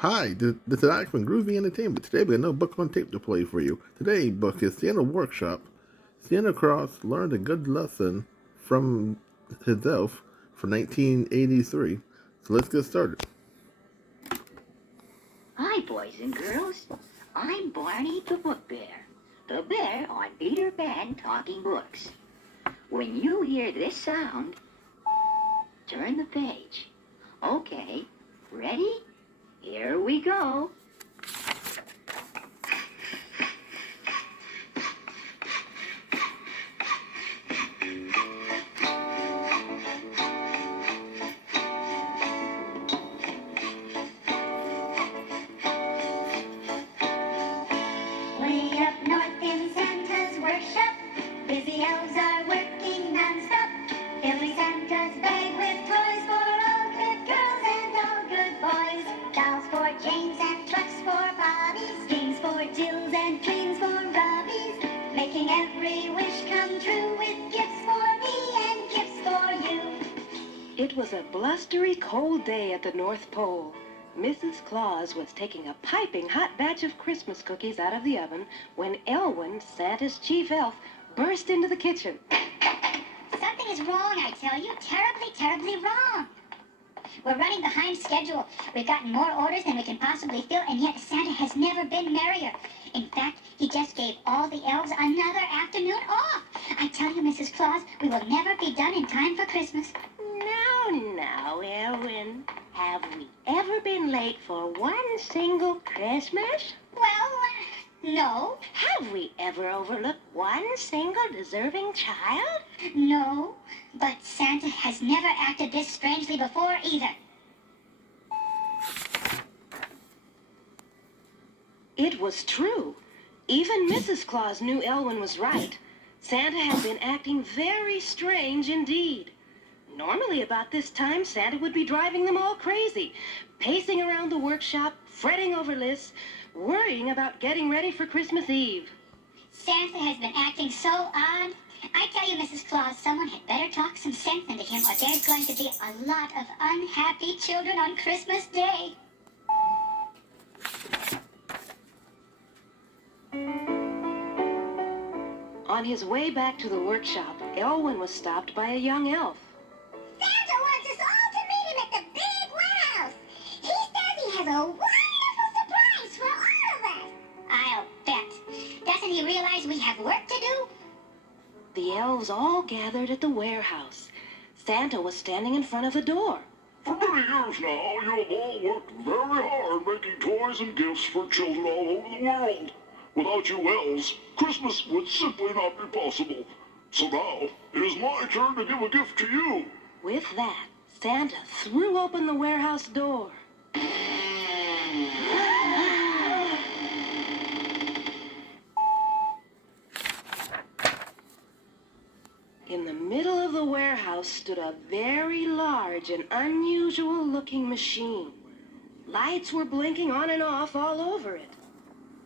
Hi, this is Alex from Groovy Entertainment. Today we got no book on tape to play for you. Today's book is Santa Workshop. Santa Claus learned a good lesson from his elf from 1983. So let's get started. Hi, boys and girls. I'm Barney the Book Bear, the bear on Peter Pan Talking Books. When you hear this sound, turn the page. Okay, ready? Here we go. Way up north in Santa's workshop, busy elves are working non-stop, filling Santa's bag with toys for all good girls and all good boys. Dolls for James and trucks for Bobbies, games for Jills and dreams for Robbies, making every wish come true with gifts for me and gifts for you. It was a blustery, cold day at the North Pole. Mrs. Claus was taking a piping hot batch of Christmas cookies out of the oven when Elwyn, Santa's chief elf, burst into the kitchen. Something is wrong, I tell you. Terribly, terribly wrong. We're running behind schedule. We've gotten more orders than we can possibly fill, and yet Santa has never been merrier. In fact, he just gave all the elves another afternoon off. I tell you, Mrs. Claus, we will never be done in time for Christmas. Now, Elwyn, have we ever been late for one single Christmas? Well, no. Have we ever overlooked one single deserving child? No. But Santa has never acted this strangely before either. It was true. Even Mrs. Claus knew Elwyn was right. Santa had been acting very strange indeed. Normally about this time, Santa would be driving them all crazy, pacing around the workshop, fretting over lists, worrying about getting ready for Christmas Eve. Santa has been acting so odd. I tell you, Mrs. Claus, someone had better talk some sense into him, or there's going to be a lot of unhappy children on Christmas Day. On his way back to the workshop, Elwyn was stopped by a young elf. Santa wants us all to meet him at the big warehouse. He says he has a wonderful surprise for all of us. I'll bet. Doesn't he realize we have work to do? The elves all gathered at the warehouse. Santa was standing in front of the door. For many years now, you have all worked very hard making toys and gifts for children all over the world. Without you elves, Christmas would simply not be possible. So now, it is my turn to give a gift to you. With that, Santa threw open the warehouse door. In the middle of the warehouse stood a very large and unusual-looking machine. Lights were blinking on and off all over it.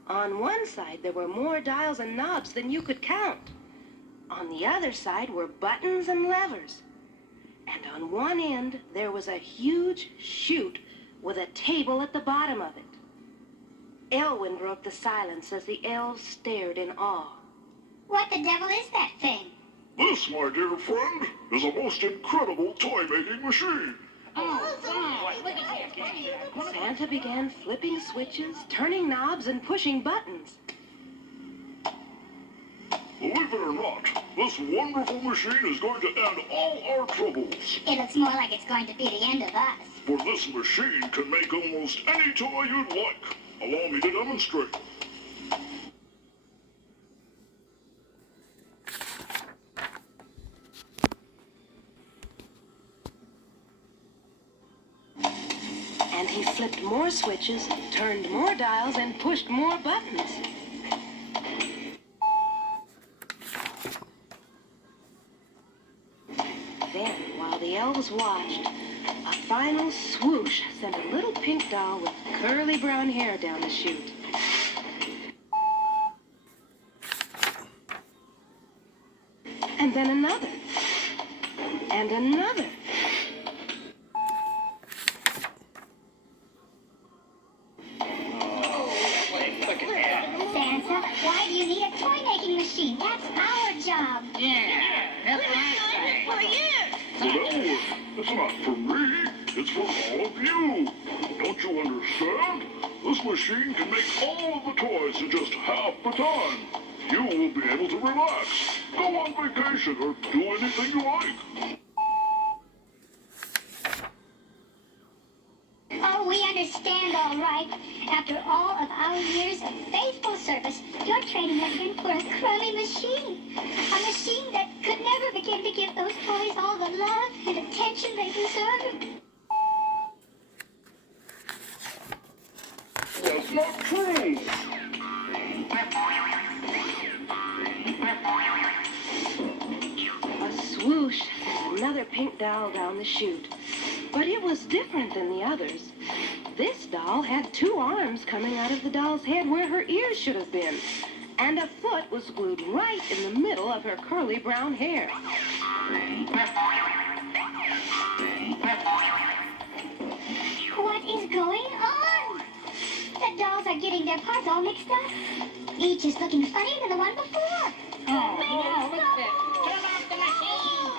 On one side, there were more dials and knobs than you could count. On the other side were buttons and levers. And on one end, there was a huge chute with a table at the bottom of it. Elwyn broke the silence as the elves stared in awe. What the devil is that thing? This, my dear friend, is a most incredible toy-making machine. Santa began flipping switches, turning knobs, and pushing buttons. Believe it or not, this wonderful machine is going to end all our troubles. It looks more like it's going to be the end of us. For this machine can make almost any toy you'd like. Allow me to demonstrate. And he flipped more switches, turned more dials, and pushed more buttons. Then, while the elves watched, a final swoosh sent a little pink doll with curly brown hair down the chute. And then another. And another. Yeah, that's what I say. For you. But Elwood, it's not for me. It's for all of you. Don't you understand? This machine can make all of the toys in just half the time. You will be able to relax, go on vacation, or do anything you like. Oh, we understand, all right. After all of our years of faithful service, you're trading us in for a crummy machine. A machine that could never begin to give those toys all the love and attention they deserve. That's not true. A swoosh sent another pink doll down the chute. But it was different than the others. This doll had 2 arms coming out of the doll's head where her ears should have been. And a foot was glued right in the middle of her curly brown hair. What is going on? The dolls are getting their parts all mixed up. Each is looking funnier than the one before. Oh, no, look at this. Turn off the machine.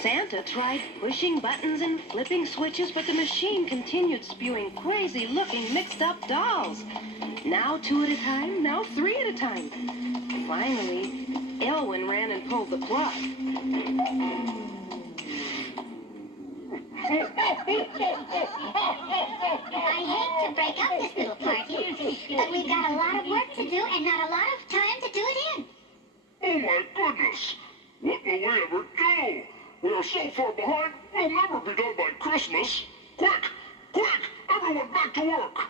Santa tried pushing buttons and flipping switches, but the machine continued spewing crazy-looking mixed-up dolls. Now 2 at a time, now 3 at a time. Finally, Elwyn ran and pulled the plug. I hate to break up this little party, but we've got a lot of work to do and not a lot of time to do it in. Oh my goodness! What will we ever do? We are so far behind, we'll never be done by Christmas. Quick! Quick! Everyone back to work!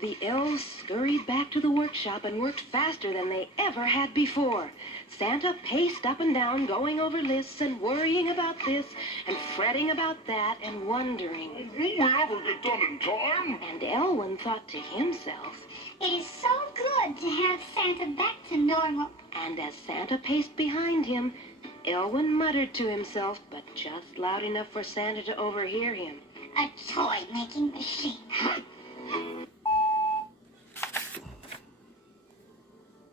The elves scurried back to the workshop and worked faster than they ever had before. Santa paced up and down, going over lists and worrying about this and fretting about that and wondering. Will we ever get done in time? And Elwyn thought to himself, It is so good to have Santa back to normal. and as Santa paced behind him, Elwyn muttered to himself, but just loud enough for Santa to overhear him. A toy-making machine.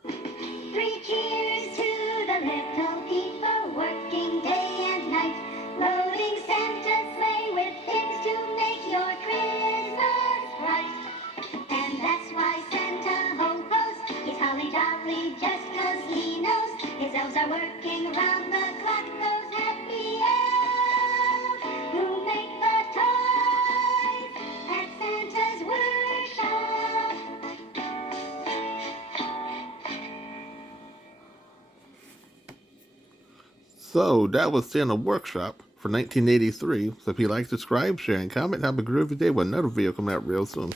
Three cheers to the little people working day and night, loading Santa's sleigh with things to make your Christmas bright. And that's why Santa ho hos, he's holly jolly just 'cause he knows his elves are working round the clock. Those happy elves who make the toys at Santa's workshop. So that was Santa Workshop for 1983. So if you like, subscribe, share, and comment, have a groovy day with another video coming out real soon.